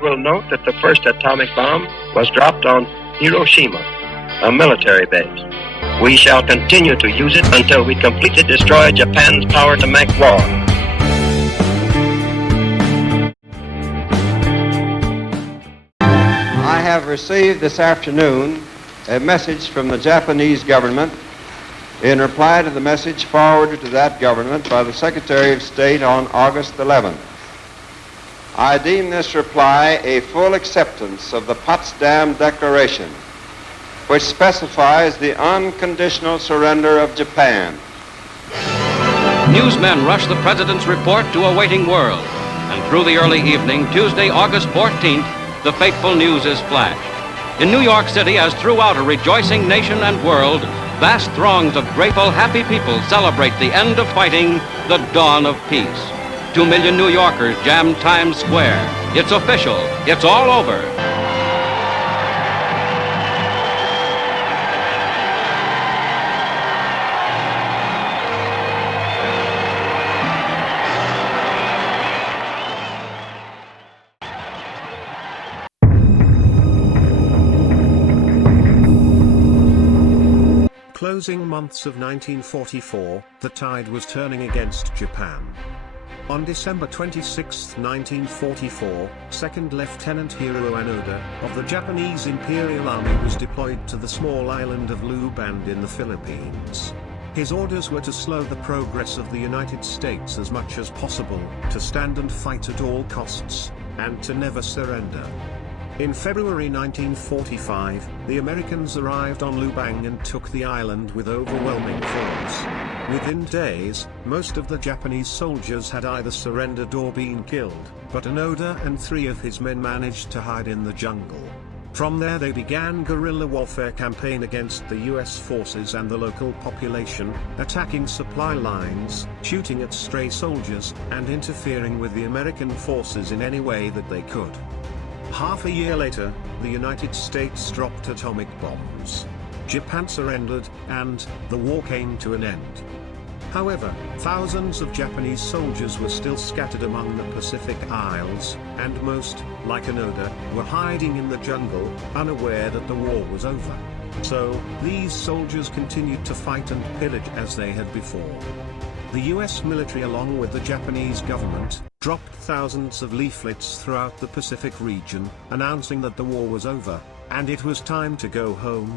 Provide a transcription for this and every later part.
will note that the first atomic bomb was dropped on Hiroshima, a military base. We shall continue to use it until we completely destroy Japan's power to make war. I have received this afternoon a message from the Japanese government in reply to the message forwarded to that government by the Secretary of State on August 11th. I deem this reply a full acceptance of the Potsdam Declaration, which specifies the unconditional surrender of Japan. Newsmen rushed the President's report to a waiting world, and through the early evening, Tuesday, August 14th, the fateful news is flashed. In New York City, as throughout a rejoicing nation and world, vast throngs of grateful, happy people celebrate the end of fighting, the dawn of peace. 2 million New Yorkers jam Times Square. It's official. It's all over. Closing months of 1944, the tide was turning against Japan. On December 26, 1944, 2nd Lieutenant Hiroo Onoda, of the Japanese Imperial Army was deployed to the small island of Lubang in the Philippines. His orders were to slow the progress of the United States as much as possible, to stand and fight at all costs, and to never surrender. In February 1945, the Americans arrived on Lubang and took the island with overwhelming force. Within days, most of the Japanese soldiers had either surrendered or been killed, but Onoda and 3 of his men managed to hide in the jungle. From there they began guerrilla warfare campaign against the US forces and the local population, attacking supply lines, shooting at stray soldiers, and interfering with the American forces in any way that they could. Half a year later, the United States dropped atomic bombs. Japan surrendered, and the war came to an end. However, thousands of Japanese soldiers were still scattered among the Pacific Isles, and most, like Onoda, were hiding in the jungle, unaware that the war was over. So, these soldiers continued to fight and pillage as they had before. The US military, along with the Japanese government, dropped thousands of leaflets throughout the Pacific region, announcing that the war was over, and it was time to go home.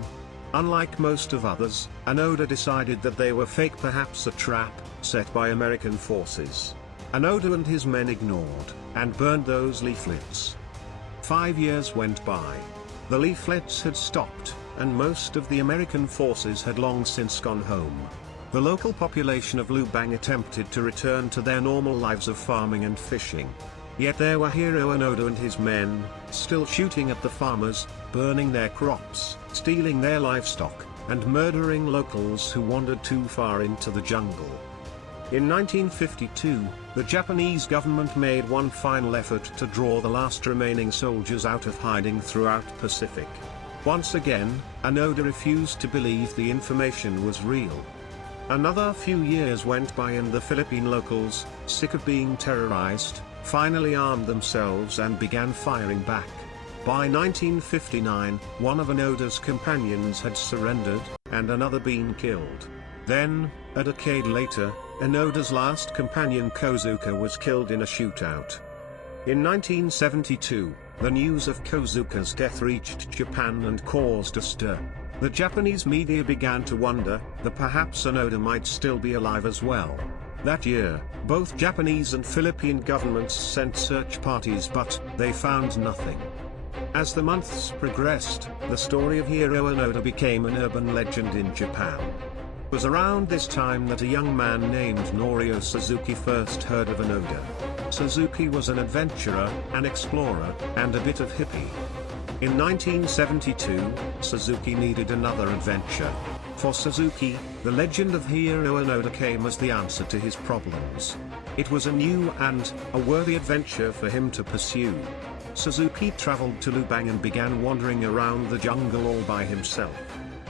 Unlike most of others, Onoda decided that they were fake, perhaps a trap, set by American forces. Onoda and his men ignored, and burned those leaflets. 5 years went by. The leaflets had stopped, and most of the American forces had long since gone home. The local population of Lubang attempted to return to their normal lives of farming and fishing. Yet there were Hiroo Onoda and his men, still shooting at the farmers, burning their crops, stealing their livestock, and murdering locals who wandered too far into the jungle. In 1952, the Japanese government made one final effort to draw the last remaining soldiers out of hiding throughout the Pacific. Once again, Onoda refused to believe the information was real. Another few years went by and the Philippine locals, sick of being terrorized, finally armed themselves and began firing back. By 1959, one of Onoda's companions had surrendered, and another been killed. Then, a decade later, Onoda's last companion Kozuka was killed in a shootout. In 1972, the news of Kozuka's death reached Japan and caused a stir. The Japanese media began to wonder that perhaps Onoda might still be alive as well. That year, both Japanese and Philippine governments sent search parties, but they found nothing. As the months progressed, the story of Hiroo Onoda became an urban legend in Japan. It was around this time that a young man named Norio Suzuki first heard of Onoda. Suzuki was an adventurer, an explorer, and a bit of hippie. In 1972, Suzuki needed another adventure. For Suzuki, the legend of Hiroo Onoda came as the answer to his problems. It was a new and a worthy adventure for him to pursue. Suzuki traveled to Lubang and began wandering around the jungle all by himself.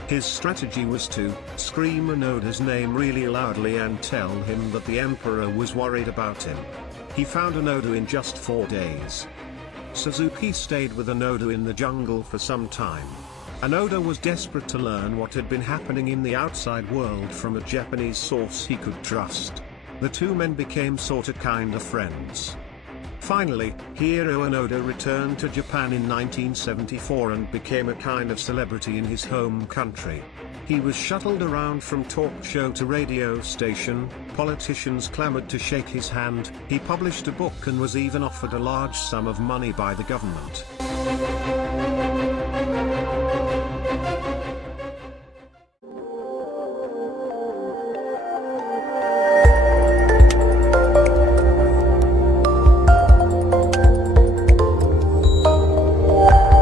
His strategy was to scream Onoda's name really loudly and tell him that the Emperor was worried about him. He found Onoda in just 4 days. Suzuki stayed with Onoda in the jungle for some time. Onoda was desperate to learn what had been happening in the outside world from a Japanese source he could trust. The two men became sorta kinda friends. Finally, Hiroo Onoda returned to Japan in 1974 and became a kind of celebrity in his home country. He was shuttled around from talk show to radio station, politicians clamored to shake his hand, he published a book and was even offered a large sum of money by the government.